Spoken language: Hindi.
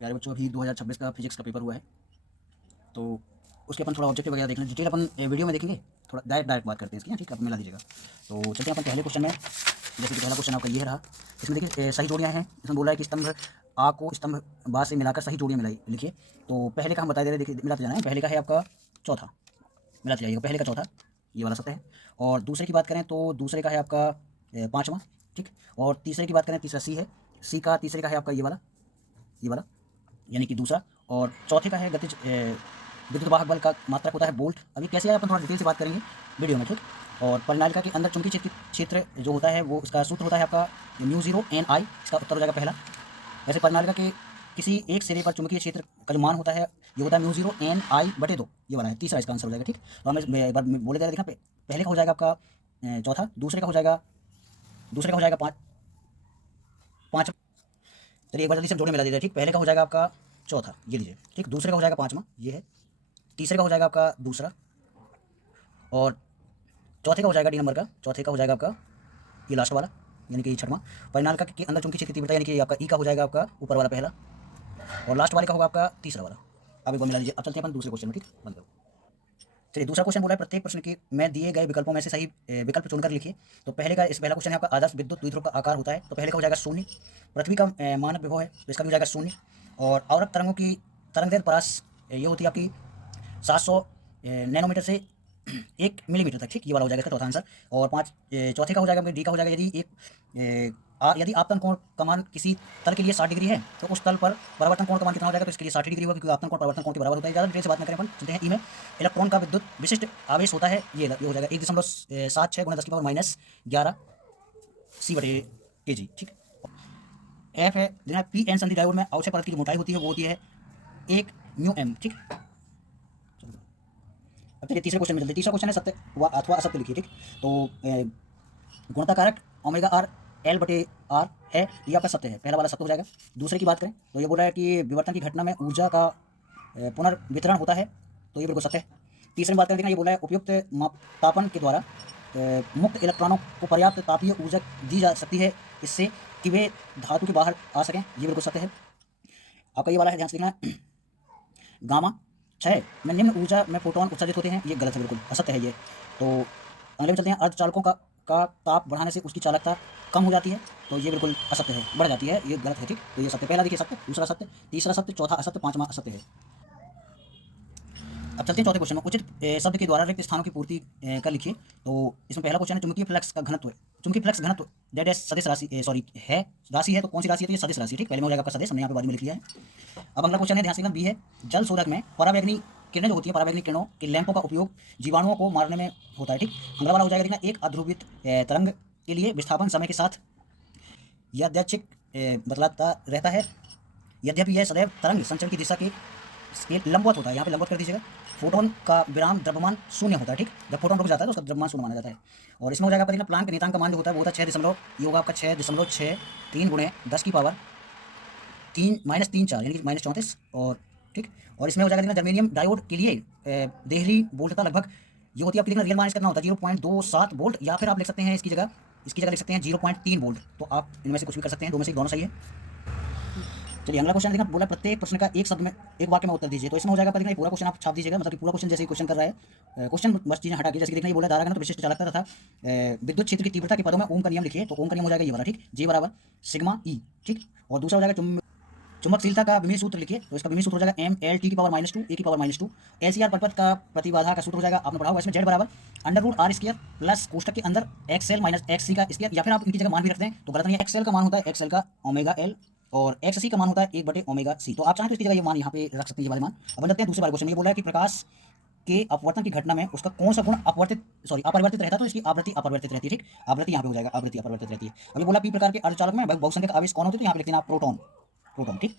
प्यारे बच्चों, अभी 2026 का फिजिक्स का पेपर हुआ है, तो उसके अपन थोड़ा ऑब्जेक्टिव वगैरह देख लें। डिटेल अपन वीडियो में देखेंगे, थोड़ा डायरेक्ट बात करते हैं इसकी। ठीक है, आप मिला दीजिएगा। तो चलते हैं अपन पहले क्वेश्चन में। जैसे कि पहला क्वेश्चन आपका ये रहा। इसमें देखिए सही जोड़ियाँ हैं। इसमें बोला है कि स्तंभ आ को स्तंभ बा से मिलाकर सही जोड़ियाँ मिलाई लिखिए। तो पहले का हम बता दे रहे, देखिए मिलाते जाना है। पहले का है आपका चौथा, मिलाते जाइएगा। पहले का चौथा, ये वाला सत्य है। और दूसरे की बात करें तो दूसरे का है आपका पाँचवा। ठीक। और तीसरे की बात करें, तीसरा सी है। सी का तीसरे का है आपका ये वाला, यानी कि दूसरा। और चौथे का है गतिज विद्युत वाहक बल का मात्रक होता है वोल्ट। अभी कैसे है अपन थोड़ा डिटेल से बात करेंगे वीडियो में। ठीक। और परिनालिका के अंदर चुंबकीय क्षेत्र जो होता है वो इसका सूत्र होता है आपका म्यू 0 n I। इसका उत्तर हो जाएगा पहला। वैसे परिनालिका के किसी एक सिरे पर चुंबकीय क्षेत्र का जो मान होता है ये होता है म्यू 0 n I/2। ये वाला है, तीसरा इसका आंसर हो जाएगा। ठीक। तो हमें एक बार बोले जा रहे, देखना पहले का हो जाएगा आपका चौथा, दूसरे का हो जाएगा पाँच। चलिए एक बार जल्दी से जोड़े मिला दीजिए। ठीक। पहले का हो जाएगा आपका चौथा, ये लीजिए। ठीक। दूसरे का हो जाएगा पाँचवा, ये है। तीसरे का हो जाएगा आपका दूसरा। और चौथे का हो जाएगा डी नंबर का, चौथे का हो जाएगा आपका ये लास्ट वाला, यानी कि छठवां। परिनालिका के अंदर चुंबकीय क्षेत्र की तीव्रता, यानी कि आपका ई का हो जाएगा आपका ऊपर वाला पहला। और लास्ट वाले का होगा आपका तीसरा वाला। अब एक बार मिला लीजिए। अब चलते हैं अपन दूसरे क्वेश्चन में। ठीक, बंद करो। चलिए दूसरा क्वेश्चन बोला है प्रत्येक प्रश्न के में दिए गए विकल्पों में से सही विकल्प चुनकर लिखिए। तो पहला क्वेश्चन है आपका आदर्श विद्युत द्विध्रुव का आकार होता है। तो पहले का हो जाएगा शून्य। पृथ्वी का मानक विभव है तो इसका भी हो जाएगा शून्य। और आवृत्त तरंगों की तरंग परास ये होती है आपकी 700 नैनोमीटर से 1 मिलीमीटर तक। ठीक, ये वाला हो जाएगा इसका चौथा आंसर। और चौथे का हो जाएगा डी का हो जाएगा यदि आपतन कोण का मान किसी तल के लिए 60 डिग्री है तो उस तल पर परावर्तन कोण का मान कितना हो जाएगा। तो इसके लिए 60 डिग्री होगा, क्योंकि आपतन कोण परावर्तन कोण के बराबर होता है। ज़्यादा डिटेल से बात न करें, अपन चलते हैं ई में। इलेक्ट्रॉन का विद्युत विशिष्ट आवेश होता है ये हो जाएगा 1.76 × 10⁻11 C/kg। ठीक। एफ है देखना, पी एन संधि डायोड में आवश्यक परत की जो मोटाई होती है वो होती है 1 μm। ठीक। अब चलिए तीसरे क्वेश्चन में चलते हैं। तीसरा क्वेश्चन है सत्य अथवा असत्य लिखिए। ठीक। तो गुणता कारक ω/L/R है, ये आपका सत्य है। पहला वाला सत्य हो जाएगा। दूसरे की बात करें तो ये बोल रहा है कि विवर्तन की घटना में ऊर्जा का पुनर्वितरण होता है, तो ये बिल्कुल सत्य है। तीसरे में बात करें, देखना ये बोला है उपयुक्त तापन के द्वारा मुक्त इलेक्ट्रॉनों को पर्याप्त तापीय ऊर्जा दी जा सकती है इससे कि वे धातु के बाहर आ सकें, ये बिल्कुल सत्य है। आपका ये वाला है, ध्यान से देखना, गामा 6 में निम्न ऊर्जा में प्रोटॉन उत्सर्जित होते हैं, ये गलत है, बिल्कुल असत्य है ये। तो अगले में चलते हैं। अर्धचालकों का ताप बढ़ाने से उसकी चालकता कम हो जाती है, तो ये बिल्कुल असत्य है, बढ़ जाती है, ये गलत है। ठीक। तो ये सत्य, पहला देखिए सत्य, दूसरा सत्य, तीसरा सत्य, चौथा असत्य, पांचवा असत्य है। अब चलते हैं चौथे क्वेश्चन में। उचित शब्द के द्वारा रिक्त स्थानों की पूर्ति कर लिखिए। तो इसमें पहला क्वेश्चन है चुंबकीय फ्लक्स का घनत्व। चुंबकीय फ्लक्स घनत्व डेट सदिश राशि है, राशि है। तो कौन सी राशि है? तो ये सदिश राशि। ठीक, पहले में हो जाएगा आपका सदिश, हमने यहाँ पे बाद में लिख लिया है। अब अगला क्वेश्चन है, ध्यान से बी है। जल शोधक में परावैंगनी किरणें जो होती हैं, परावैंगनी किरणों के लैंपों का उपयोग जीवाणुओं को मारने में होता है। ठीक। अगला वाला हो जाएगा, देखना, एक अध्रुवित तरंग के लिए विस्थापन समय के साथ यादृच्छिक बदलाता रहता है, यद्यपि यह सदैव तरंग संचरण की दिशा के लंबवत होता है। यहाँ पे लंबवत कर दीजिएगा। फोटोन का विराम द्रव्यमान शून्य होता है। ठीक। जब फोटोन रुक जाता है तो उसका द्रव्यमान शून्य माना जाता है। और इसमें हो जाएगा देखना, प्लांक नियतांक का मान जो होता है वो होता है 6 ये होगा आपका 6.63 × 10⁻³ यानी कि -34। और ठीक। और इसमें हो जाएगा देखना, जर्मेनियम डायोड के लिए देहली वोल्टता लगभग ये होती है आपकी, देखना रियल मान कितना होता है 0.27 वोल्ट, या फिर आप लिख सकते हैं इसकी जगह लिख सकते हैं 0.3 वोल्ट। तो आप इनमें से कुछ भी कर सकते हैं, दो में से दोनों सही है। चलिए अगला क्वेश्चन देखना, बोला प्रत्येक प्रश्न का एक शब्द में एक वाक्य में उत्तर दीजिए। तो इसमें हो जाएगा देखना, पूरा क्वेश्चन आप छाप दीजिएगा, मतलब कि पूरा क्वेश्चन जैसे क्वेश्चन कर रहा है, क्वेश्चन बस चीजें हटा के, जैसे देखना ये बोला धारा घनत्व विशिष्ट चालकता तथा विद्युत क्षेत्र की तीव्रता के पदों में ओम का नियम लिखिए। तो ओम का नियम हो जाएगा ये वाला। ठीक, J = σE। ठीक। और दूसरा हो जाएगा चुंबकशीलता का विमीय सूत्र लिखिए। तो इसका विमीय सूत्र हो जाएगा ML T⁻², A⁻²। LCR परपथ का प्रतिबाधा का सूत्र हो जाएगा, आपने पढ़ा होगा इसमें, Z = √R² प्लस कोष्टक के अंदर XL - XC का स्क्वायर, या फिर आप इनकी जगह मान भी रखते हैं तो गलत नहीं है। XL का मान होता है XL का ω/L और XC का मान होता है 1/ω/C। तो आप चाहें तो इसकी जगह ये मान यहाँ पे रख सकते हैं, ये वाले मान। अब चलते हैं दूसरे वाले क्वेश्चन में। ये बोला है कि प्रकाश के अपवर्तन की घटना में उसका कौन सा गुण अपरिवर्तित रहता है। तो इसकी आवृत्ति अपरिवर्तित रहती है। ठीक, आवृत्ति यहाँ पे हो जाएगा, आवृत्ति अपरिवर्तित रहती है। अभी बोला पी प्रकार के अर्धचालक में बहुसंख्यक आवेश कौन होते हैं, तो यहाँ पे लिखते हैं आप प्रोटॉन। ठीक।